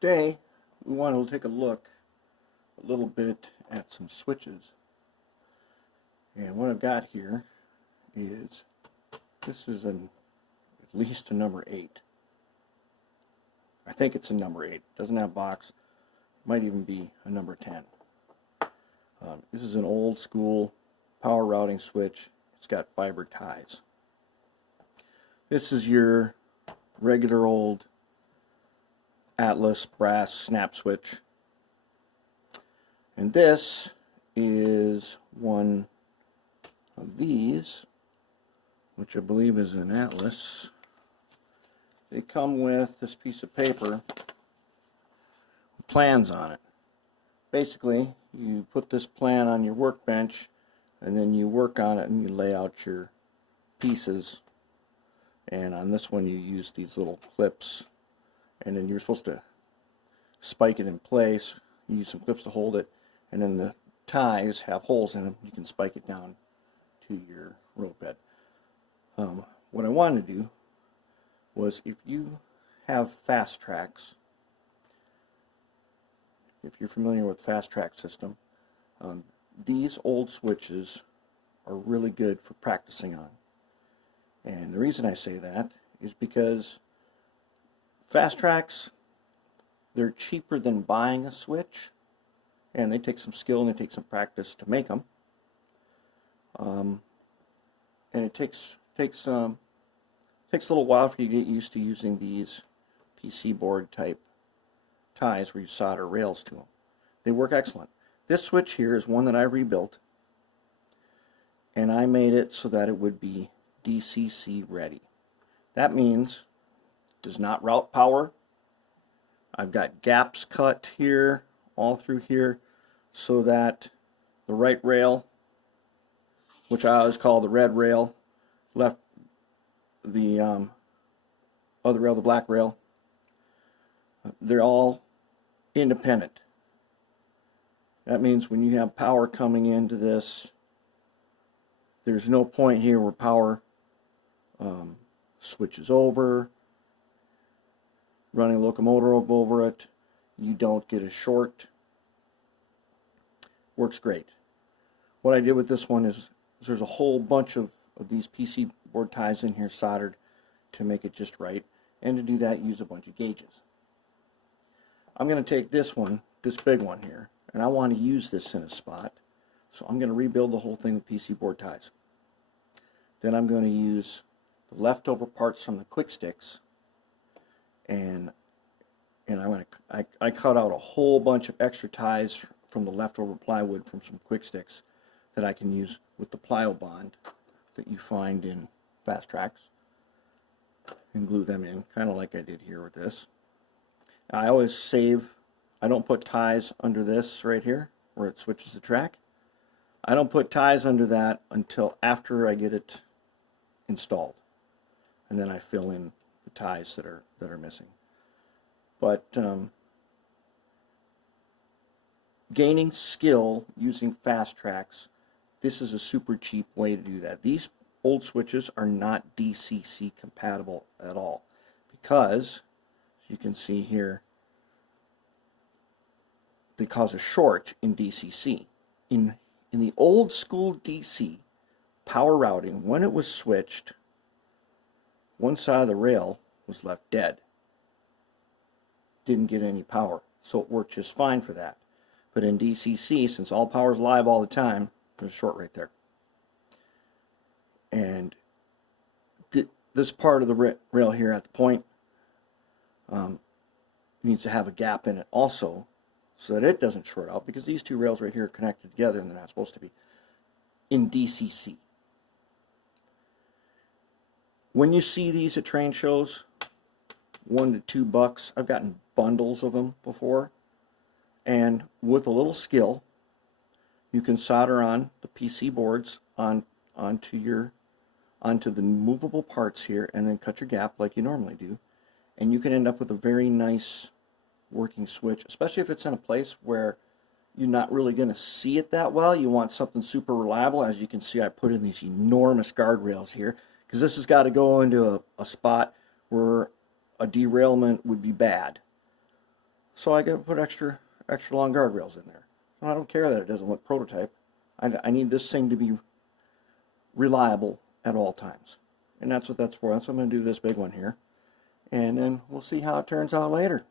Today we want to take a look a little bit at some switches, and what I've got here is this is at least a number 8. I think it's a number 8. It doesn't have box. Might even be a number 10. This is an old school power routing switch. It's got fiber ties. This is your regular old Atlas brass snap switch, and this is one of these, which I believe is an Atlas. They come with this piece of paper with plans on it. Basically, you put this plan on your workbench and then you work on it and you lay out your pieces, and on this one you use these little clips, and then you're supposed to spike it in place. You use some clips to hold it, and then the ties have holes in them. You can spike it down to your rope bed. What I wanted to do was, if you have fast tracks, if you're familiar with fast track system, these old switches are really good for practicing on. And the reason I say that is because fast tracks, they're cheaper than buying a switch, and they take some skill and they take some practice to make them. And it takes a little while for you to get used to using these PC board type ties where you solder rails to them. They work excellent. This switch here is one that I rebuilt, and I made it so that it would be DCC ready. That means it does not route power. I've got gaps cut here, all through here, so that the right rail, which I always call the red rail, left the other rail, the black rail, they're all independent. That means when you have power coming into this, there's no point here where power switches over, running a locomotive over it. You don't get a short. Works great. What I did with this one is there's a whole bunch of these PC board ties in here soldered to make it just right, and to do that use a bunch of gauges. I'm going to take this one, this big one here, and I want to use this in a spot, so I'm going to rebuild the whole thing with PC board ties. Then I'm going to use the leftover parts from the quick sticks, and I cut out a whole bunch of extra ties from the leftover plywood from some quick sticks that I can use with the Plyo-Bond that you find in fast tracks, and glue them in, kind of like I did here with this. I always save, I don't put ties under this right here where it switches the track. I don't put ties under that until after I get it installed, and then I fill in the ties that are missing. But gaining skill using fast tracks, this is a super cheap way to do that. These old switches are not DCC compatible at all, because as you can see here, they cause a short in DCC. In the old school DC power routing, when it was switched, one side of the rail was left dead. Didn't get any power, so it worked just fine for that. But in DCC, since all power is live all the time, there's a short right there. And this part of the rail here at the point needs to have a gap in it also, so that it doesn't short out, because these two rails right here are connected together and they're not supposed to be in DCC. When you see these at train shows, $1 to $2, I've gotten bundles of them before, and with a little skill you can solder on the PC boards onto the movable parts here, and then cut your gap like you normally do, and you can end up with a very nice working switch, especially if it's in a place where you're not really going to see it that well. You want something super reliable. As you can see, I put in these enormous guardrails here, because this has got to go into a spot where a derailment would be bad. So I got to put extra long guardrails in there. And I don't care that it doesn't look prototype. I need this thing to be reliable at all times. And that's what that's for. That's what I'm going to do this big one here. And then we'll see how it turns out later.